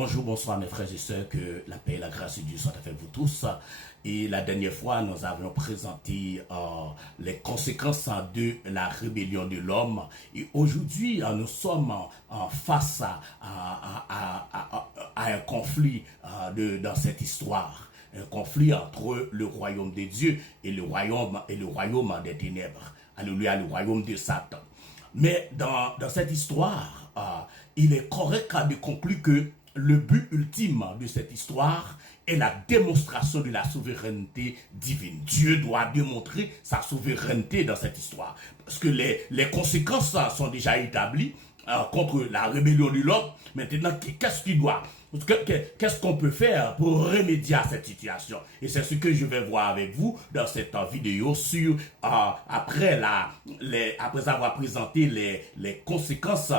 Bonjour, bonsoir mes frères et sœurs, que la paix et la grâce de Dieu soient avec vous tous. Et la dernière fois, nous avions présenté les conséquences de la rébellion de l'homme. Et aujourd'hui, nous sommes face à un conflit dans cette histoire. Un conflit entre le royaume de Dieu et le royaume des ténèbres. Alléluia, le royaume de Satan. Mais dans cette histoire, il est correct de conclure que le but ultime de cette histoire est la démonstration de la souveraineté divine. Dieu doit démontrer sa souveraineté dans cette histoire. Parce que les conséquences sont déjà établies contre la rébellion de l'homme. Maintenant, qu'est-ce qu'on peut faire pour remédier à cette situation? Et c'est ce que je vais voir avec vous dans cette vidéo sur après avoir présenté les conséquences.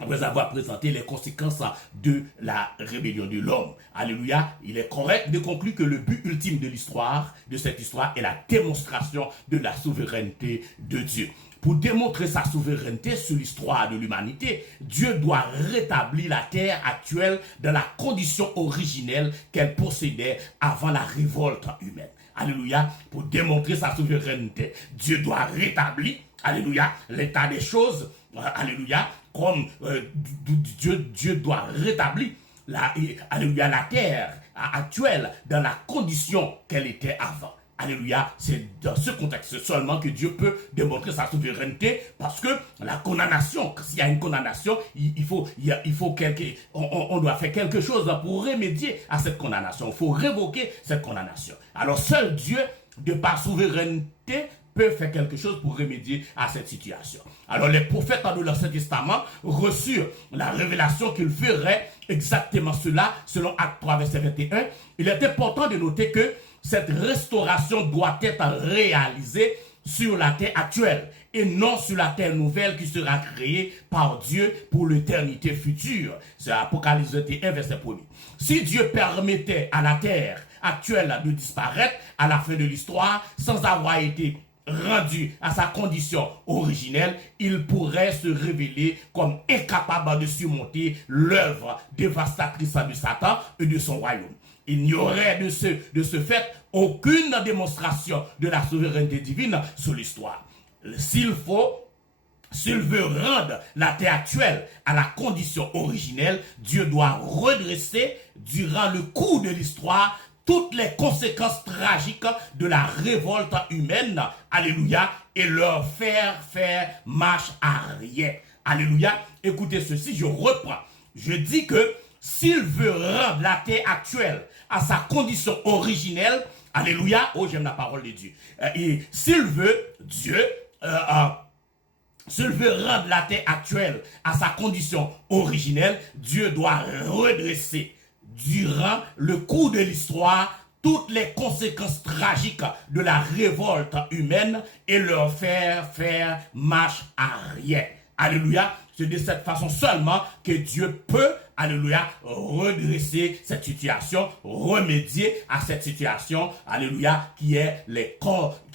Après avoir présenté les conséquences de la rébellion de l'homme. Alléluia. Il est correct de conclure que le but ultime de cette histoire est la démonstration de la souveraineté de Dieu. Pour démontrer sa souveraineté sur l'histoire de l'humanité, Dieu doit rétablir la terre actuelle dans la condition originelle qu'elle possédait avant la révolte humaine. Alléluia. Pour démontrer sa souveraineté, Dieu doit rétablir, alléluia, l'état des choses. Alléluia, comme Dieu doit rétablir la terre actuelle dans la condition qu'elle était avant. Alléluia, c'est dans ce contexte seulement que Dieu peut démontrer sa souveraineté, parce que la condamnation, s'il y a une condamnation, on doit faire quelque chose pour remédier à cette condamnation. Il faut révoquer cette condamnation. Alors seul Dieu, de par souveraineté, peut faire quelque chose pour remédier à cette situation. Alors les prophètes de l'Ancien Testament reçurent la révélation qu'ils feraient exactement cela, selon Actes 3, verset 21. Il est important de noter que cette restauration doit être réalisée sur la terre actuelle et non sur la terre nouvelle qui sera créée par Dieu pour l'éternité future. C'est Apocalypse 21, verset 1er. Si Dieu permettait à la terre actuelle de disparaître à la fin de l'histoire sans avoir été rendu à sa condition originelle, il pourrait se révéler comme incapable de surmonter l'œuvre dévastatrice de Satan et de son royaume. Il n'y aurait de ce fait aucune démonstration de la souveraineté divine sur l'histoire. S'il veut rendre la terre actuelle à la condition originelle, Dieu doit redresser durant le cours de l'histoire toutes les conséquences tragiques de la révolte humaine, alléluia, et leur faire marche arrière. Alléluia. Écoutez ceci, je reprends. Je dis que s'il veut rendre la terre actuelle à sa condition originelle, alléluia, oh j'aime la parole de Dieu, et s'il veut rendre la terre actuelle à sa condition originelle, Dieu doit redresser durant le cours de l'histoire toutes les conséquences tragiques de la révolte humaine et leur faire marche arrière. Alléluia. C'est de cette façon seulement que Dieu peut, alléluia, redresser cette situation, remédier à cette situation, alléluia, qui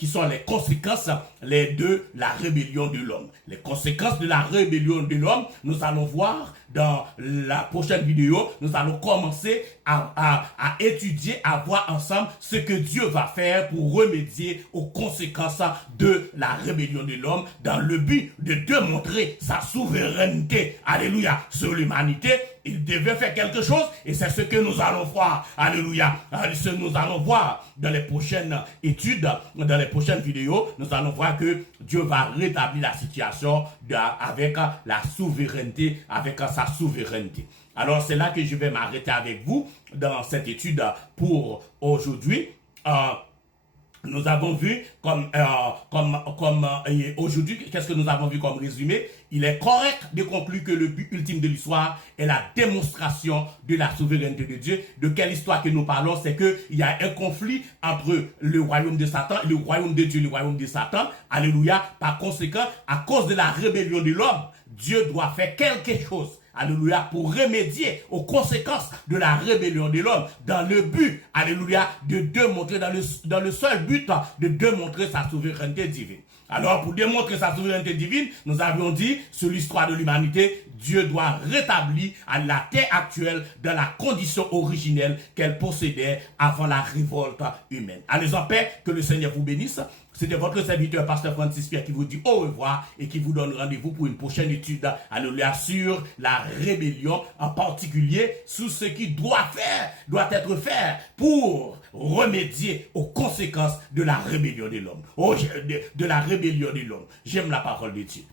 sont les conséquences de la rébellion de l'homme. Les conséquences de la rébellion de l'homme, nous allons voir dans la prochaine vidéo. Nous allons commencer à étudier, à voir ensemble ce que Dieu va faire pour remédier aux conséquences de la rébellion de l'homme dans le but de démontrer sa souveraineté, alléluia, sur l'humanité. Il devait faire quelque chose et c'est ce que nous allons voir, alléluia. Ce que nous allons voir dans les prochaines études, dans les prochaines vidéos. Nous allons voir que Dieu va rétablir la situation avec la souveraineté, avec sa souveraineté. Alors c'est là que je vais m'arrêter avec vous dans cette étude pour aujourd'hui. Nous avons vu aujourd'hui, qu'est-ce que nous avons vu comme résumé? Il est correct de conclure que le but ultime de l'histoire est la démonstration de la souveraineté de Dieu. De quelle histoire que nous parlons? C'est qu'il y a un conflit entre le royaume de Satan et le royaume de Dieu, le royaume de Satan. Alléluia. Par conséquent, à cause de la rébellion de l'homme, Dieu doit faire quelque chose. alléluia, pour remédier aux conséquences de la rébellion de l'homme, dans le but, alléluia, de démontrer, dans le seul but de démontrer sa souveraineté divine. Alors, pour démontrer sa souveraineté divine, nous avions dit, sur l'histoire de l'humanité, Dieu doit rétablir à la terre actuelle dans la condition originelle qu'elle possédait avant la révolte humaine. Allez en paix, que le Seigneur vous bénisse. C'était votre serviteur, Pasteur Francis Pierre, qui vous dit au revoir et qui vous donne rendez-vous pour une prochaine étude, alléluia, sur la rébellion, en particulier sur ce qui doit être fait pour remédier aux conséquences de la rébellion de l'homme. De la rébellion de l'homme. J'aime la parole de Dieu.